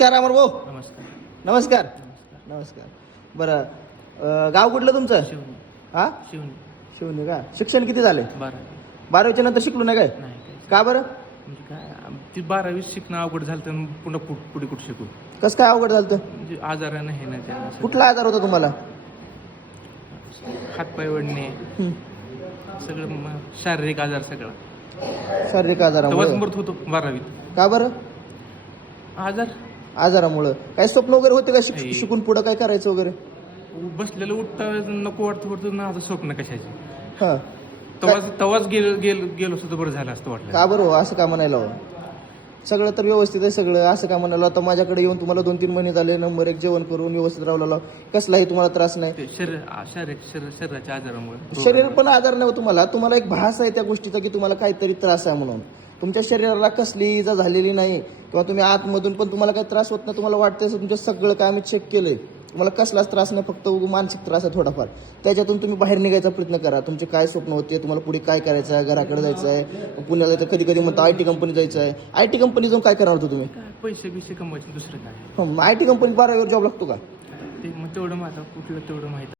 नमस्कार अमर भाऊ. नमस्कार. नमस्कार. नमस्कार. बरं अं, गाव कुठलं तुमचं? शिवणी हा? शिवणी शिवने का? शिक्षण किती झाले? बारा बारावीच्या नंतर शिकलो नाही काय? नाही काय का बरं? म्हणजे काय आम- ती बारावी शिकणं अवघड झालं तर पुन्हा कुठ पुढे कुठे शिकू? कसं काय अवघड झालं म्हणजे आजारानं हे नाही कुठला आजार होता तुम्हाला? हातपाय वडणे. हं. सगळं म- शारीरिक आजार सगळं. शारीरिक आजारामुळे. मरत होतो बारावीत. का बरं? आजार? आजारामुळं. काय स्वप्न वगैरे होते का शिक- नाही. शिकून पुढं काय करायचं वगैरे? बसलेलं उठता नको वाटतं वाटतं ना आता स्वप्न कशाचे. हां. तवाच तवाच गेलो गेलो गेलो सुद्धा बरं झालं असतं वाटलं. का बरं हो? असं का म्हणायला हवं सगळं तर व्यवस्थित आहे सगळं. असं का म्हणायला आता माझ्याकडे येऊन तुम्हाला दोन तीन महिने झाले नंबर एक जेवण करून व्यवस्थित राहिला कसलाही तुम्हाला त्रास नाही. ते शरीर आ- शारीरिक शरीर शरीराच्या आजारामुळे. शरीर पण आजार नाही हो तुम्हाला. तुम्हाला एक भास आहे त्या गोष्टीचा की तुम्हाला काहीतरी त्रास आहे म्हणून. तुमच्या शरीराला कसली इजा झालेली नाही किंवा तुम्ही आतमधून पण तुम्हाला काही त्रास होत नाही तुम्हाला वाटतं तुमचं सगळं काय आम्ही चेक केलंय. तुम्हाला कसलाच त्रास नाही फक्त मानसिक त्रास आहे थोडाफार. त्याच्यातून तुम्ही बाहेर निघायचा प्रयत्न करा. तुमचे काय स्वप्न होते तुम्हाला पुढे काय करायचं आहे घराकडे जायचं आहे पुण्याला तर कधी कधी म्हणतो आय टी कंपनी जायचं आहे. आय टी कंपनी जाऊन काय करणार होतो तुम्ही? पैसे बिसे कमवायचे दुसरं काय? आय टी कंपनी बारावीवर जॉब लागतो का? ते मग तेवढं माझं कुठलं तेवढं माहिती